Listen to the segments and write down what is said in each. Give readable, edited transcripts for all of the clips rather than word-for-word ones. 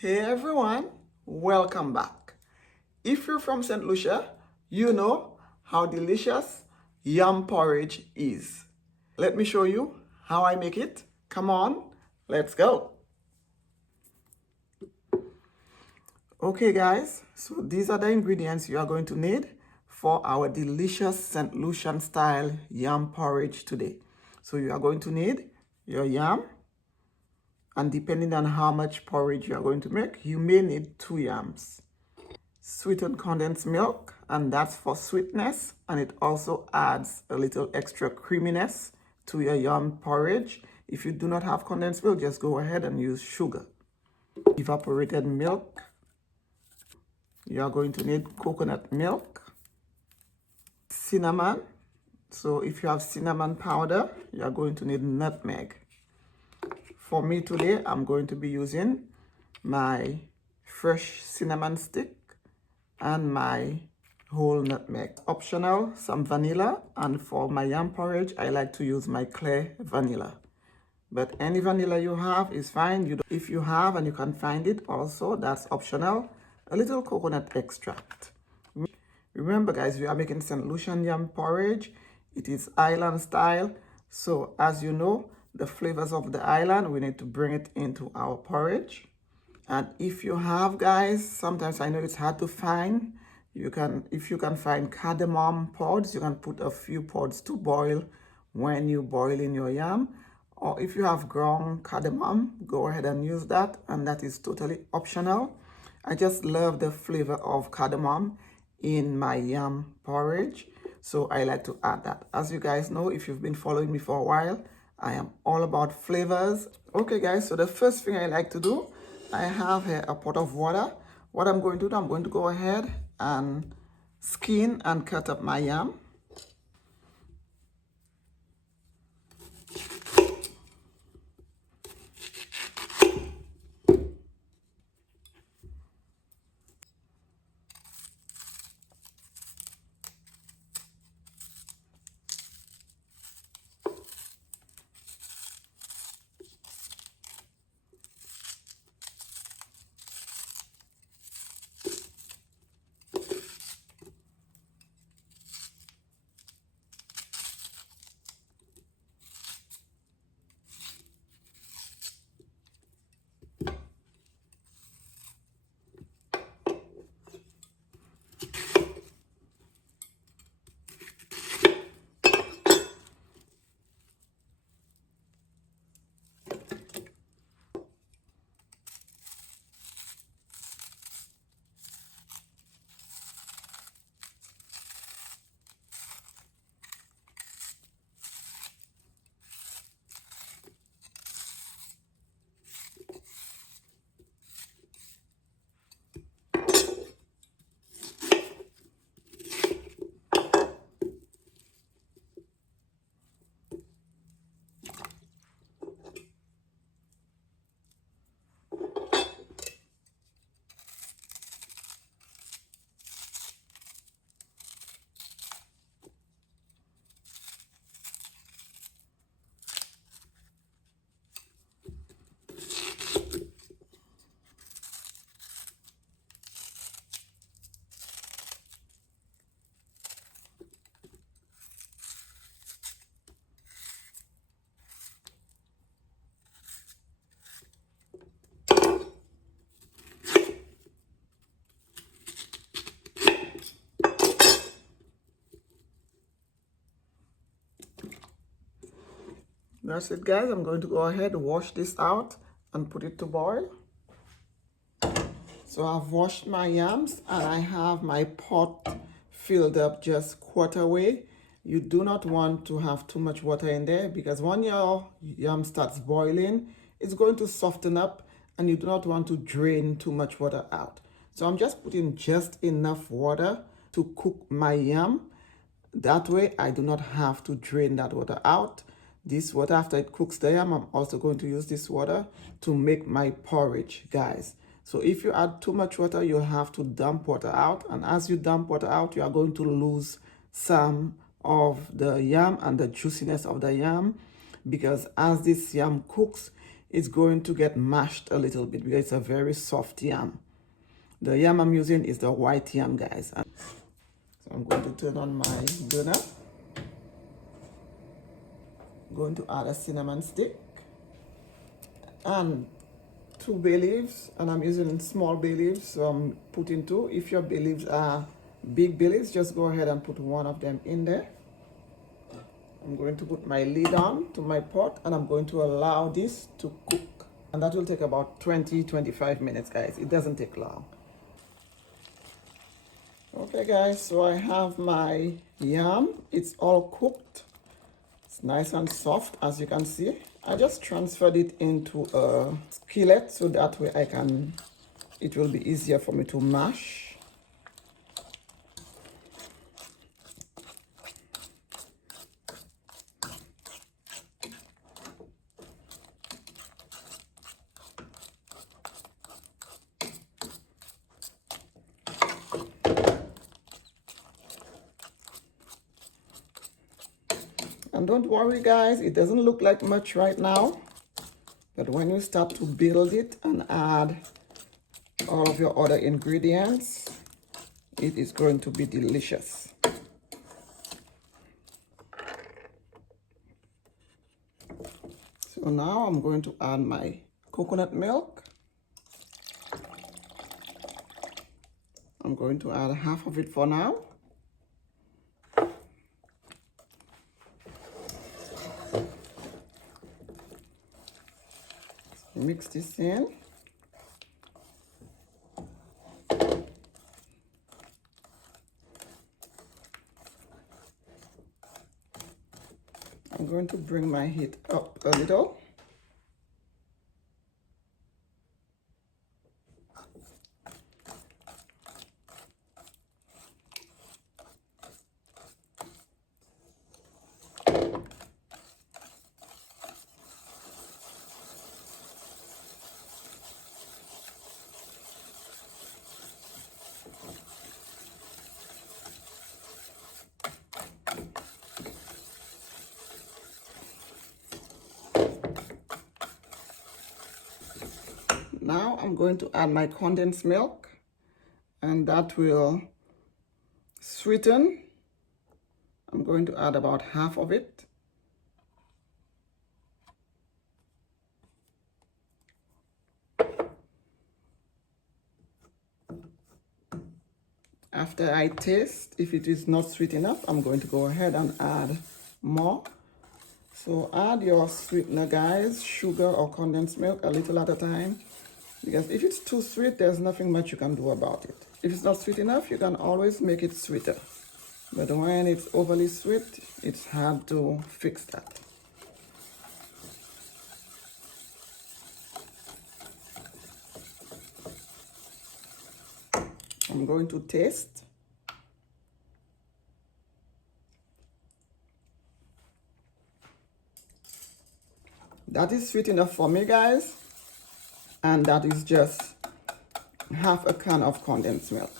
Hey everyone, welcome back. If you're from St. Lucia, you know how delicious yam porridge is. Let me show you how I make it. Come on, let's go. Okay guys, so these are the ingredients you are going to need for our delicious St. Lucian style yam porridge today. So you are going to need your yam, and depending on how much porridge you are going to make, you may need 2 yams. Sweetened condensed milk, and that's for sweetness, and it also adds a little extra creaminess to your yam porridge. If you do not have condensed milk, just go ahead and use sugar. Evaporated milk. You are going to need coconut milk. Cinnamon. So if you have cinnamon powder, you are going to need nutmeg. For me today, I'm going to be using my fresh cinnamon stick and my whole nutmeg. Optional, some vanilla, and for my yam porridge, I like to use my clear vanilla. But any vanilla you have is fine. If you have and you can find it also, that's optional. A little coconut extract. Remember guys, we are making St. Lucian yam porridge. It is island style. So as you know, the flavors of the island, we need to bring it into our porridge. And if you have, guys, sometimes I know it's hard to find. If you can find cardamom pods, you can put a few pods to boil when you boil in your yam. Or if you have ground cardamom, go ahead and use that, and that is totally optional. I just love the flavor of cardamom in my yam porridge, so I like to add that. As you guys know, if you've been following me for a while, I am all about flavors. Okay guys, so the first thing I like to do, I have here a pot of water. What I'm going to do, I'm going to go ahead and skin and cut up my yam. That's it guys, I'm going to go ahead and wash this out and put it to boil. So I've washed my yams and I have my pot filled up just quarter way. You do not want to have too much water in there, because when your yam starts boiling, it's going to soften up, and you do not want to drain too much water out. So I'm just putting just enough water to cook my yam. That way I do not have to drain that water out. This water, after it cooks the yam, I'm also going to use this water to make my porridge, guys. So if you add too much water, you'll have to dump water out. And as you dump water out, you are going to lose some of the yam and the juiciness of the yam, because as this yam cooks, it's going to get mashed a little bit because it's a very soft yam. The yam I'm using is the white yam, guys. So I'm going to turn on my burner. I'm going to add a cinnamon stick and 2 bay leaves, and I'm using small bay leaves, so I'm putting 2. If your bay leaves are big bay leaves, just go ahead and put 1 of them in there. I'm going to put my lid on to my pot, and I'm going to allow this to cook, and that will take about 20-25 minutes, guys. It doesn't take long. Okay, guys, so I have my yam. It's all cooked. It's nice and soft, as you can see. I just transferred it into a skillet so that way it will be easier for me to mash. And don't worry, guys, it doesn't look like much right now, but when you start to build it and add all of your other ingredients, it is going to be delicious. So now I'm going to add my coconut milk. I'm going to add half of it for now. Mix this in. I'm going to bring my heat up a little. Now I'm going to add my condensed milk, and that will sweeten. I'm going to add about half of it. After I taste, if it is not sweet enough, I'm going to go ahead and add more. So add your sweetener, guys, sugar or condensed milk, a little at a time. Because if it's too sweet, there's nothing much you can do about it. If it's not sweet enough, you can always make it sweeter. But when it's overly sweet, it's hard to fix that. I'm going to taste. That is sweet enough for me, guys. And that is just half a can of condensed milk.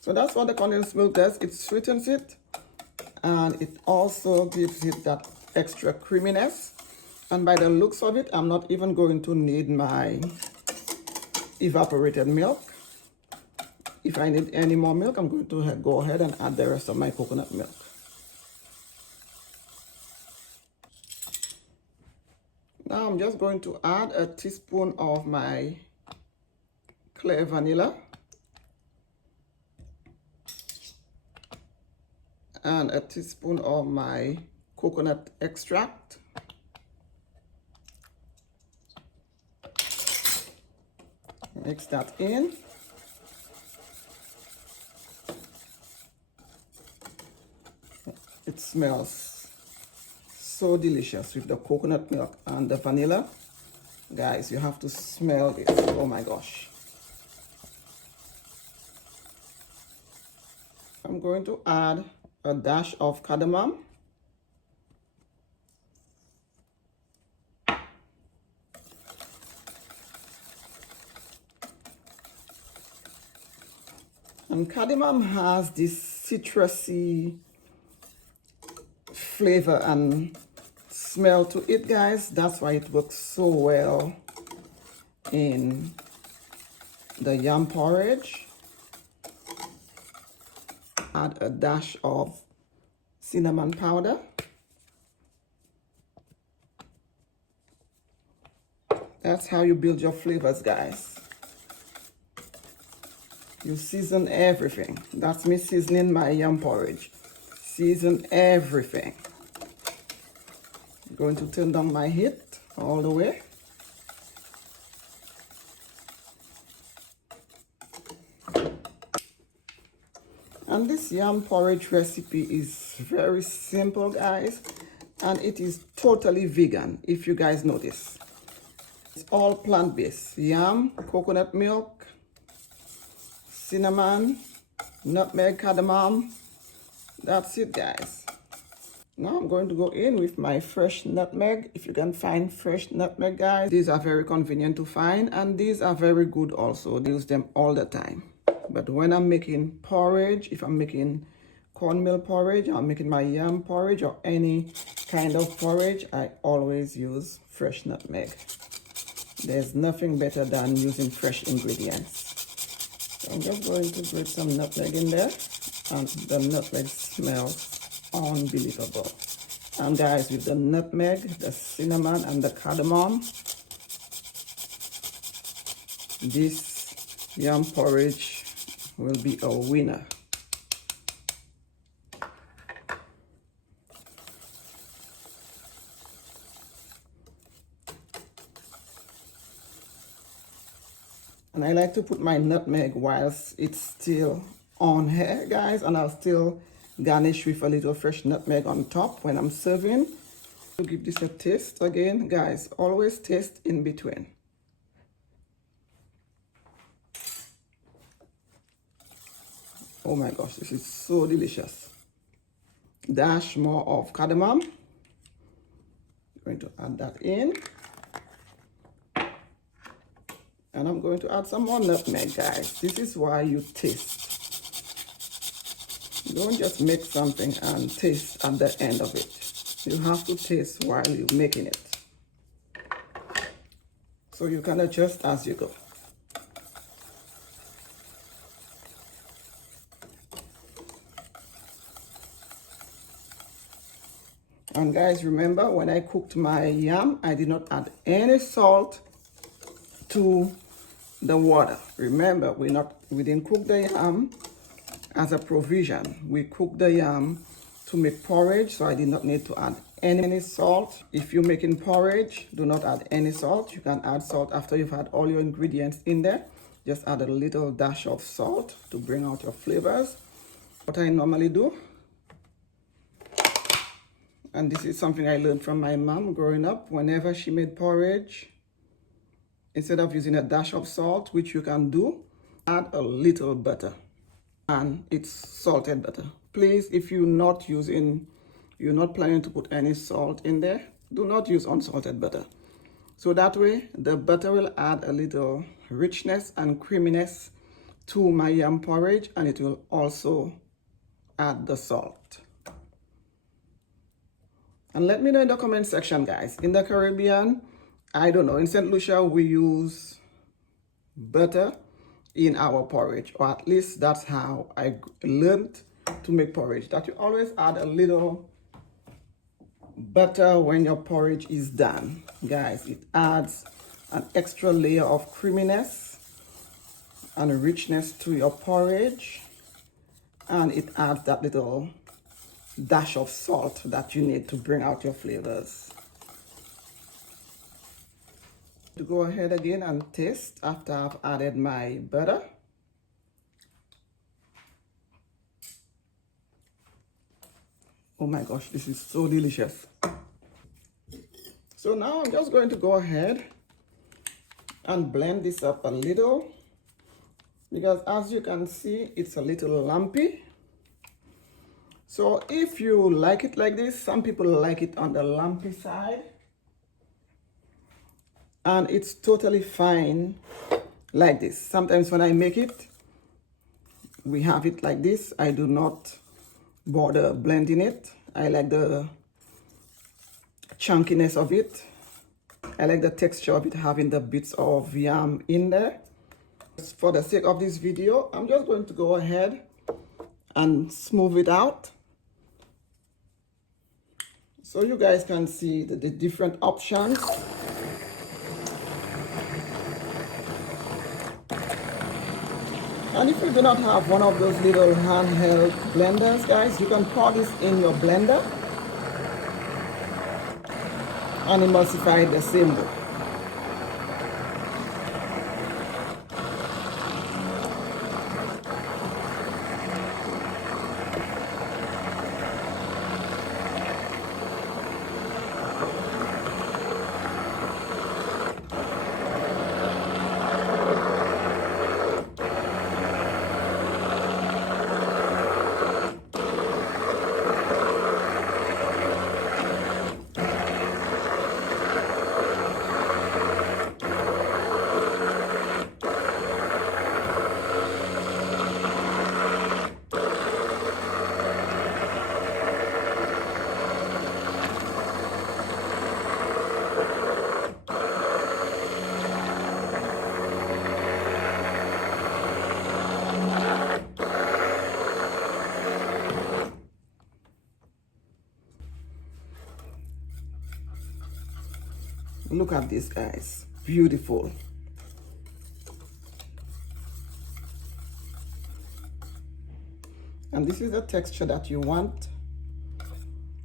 So that's what the condensed milk does. It sweetens it, and it also gives it that extra creaminess. And by the looks of it, I'm not even going to need my evaporated milk. If I need any more milk, I'm going to go ahead and add the rest of my coconut milk. Now I'm just going to add a teaspoon of my clear vanilla and a teaspoon of my coconut extract. Mix that in. It smells so delicious with the coconut milk and the vanilla. Guys, you have to smell this. Oh my gosh. I'm going to add a dash of cardamom. And cardamom has this citrusy flavor and smell to it, guys. That's why it works so well in the yam porridge. Add a dash of cinnamon powder. That's how you build your flavors, guys. You season everything. That's me seasoning my yam porridge. Season everything. I'm going to turn down my heat all the way. And this yam porridge recipe is very simple, guys, and it is totally vegan, if you guys notice. It's all plant-based. Yam, coconut milk, cinnamon, nutmeg, cardamom. That's it, guys. Now I'm going to go in with my fresh nutmeg. If you can find fresh nutmeg, guys, these are very convenient to find, and these are very good also. I use them all the time. But when I'm making porridge, if I'm making cornmeal porridge, I'm making my yam porridge or any kind of porridge, I always use fresh nutmeg. There's nothing better than using fresh ingredients. So I'm just going to grate some nutmeg in there, and the nutmeg smells unbelievable. And guys, with the nutmeg, the cinnamon, and the cardamom, this yam porridge will be a winner. And I like to put my nutmeg whilst it's still on here, guys, and I'll still garnish with a little fresh nutmeg on top when I'm serving. To give this a taste again, guys, always taste in between. Oh my gosh, this is so delicious. Dash more of cardamom. I'm going to add that in. And I'm going to add some more nutmeg, guys. This is why you taste. Don't just make something and taste at the end of it. You have to taste while you're making it. So you can adjust as you go. And guys, remember when I cooked my yam, I did not add any salt to the water. Remember, we didn't cook the yam as a provision. We cooked the yam to make porridge, so I did not need to add any salt. If you're making porridge, do not add any salt. You can add salt after you've had all your ingredients in there. Just add a little dash of salt to bring out your flavors. What I normally do, and this is something I learned from my mom growing up, whenever she made porridge, instead of using a dash of salt, which you can do, add a little butter. And it's salted butter. Please, if you're not planning to put any salt in there, do not use unsalted butter. So that way, the butter will add a little richness and creaminess to my yam porridge, and it will also add the salt. And let me know in the comment section, guys. In the Caribbean, I don't know, in St. Lucia, we use butter in our porridge, or at least that's how I learned to make porridge, that you always add a little butter when your porridge is done. Guys, it adds an extra layer of creaminess and richness to your porridge, and it adds that little dash of salt that you need to bring out your flavors. To go ahead again and taste after I've added my butter. Oh my gosh, this is so delicious. So now I'm just going to go ahead and blend this up a little, because as you can see, it's a little lumpy. So if you like it like this, some people like it on the lumpy side, and it's totally fine like this. Sometimes when I make it, we have it like this. I do not bother blending it. I like the chunkiness of it. I like the texture of it having the bits of yam in there. For the sake of this video, I'm just going to go ahead and smooth it out so you guys can see the different options. And if you do not have one of those little handheld blenders, guys, you can pour this in your blender and emulsify it the same way. Look at this, guys. Beautiful. And this is the texture that you want.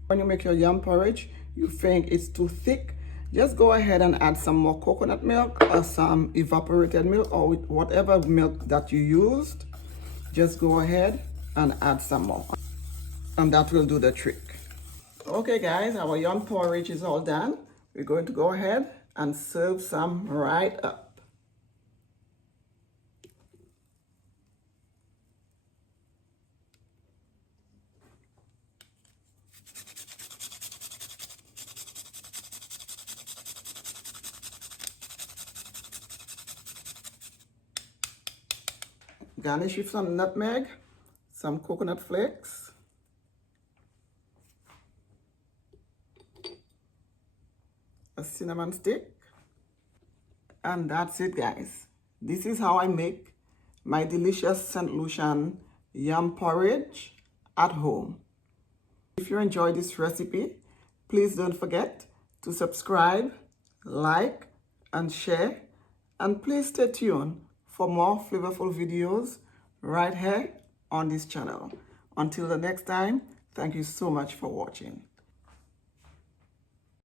When you make your yam porridge, you think it's too thick, just go ahead and add some more coconut milk or some evaporated milk or whatever milk that you used. Just go ahead and add some more. And that will do the trick. Okay, guys, our yam porridge is all done. We're going to go ahead and serve some right up. Garnish with some nutmeg, some coconut flakes, a cinnamon stick, and that's it, guys. This is how I make my delicious St. Lucian yam porridge at home. If you enjoyed this recipe, please don't forget to subscribe, like, and share, and please stay tuned for more flavorful videos right here on this channel. Until the next time, thank you so much for watching.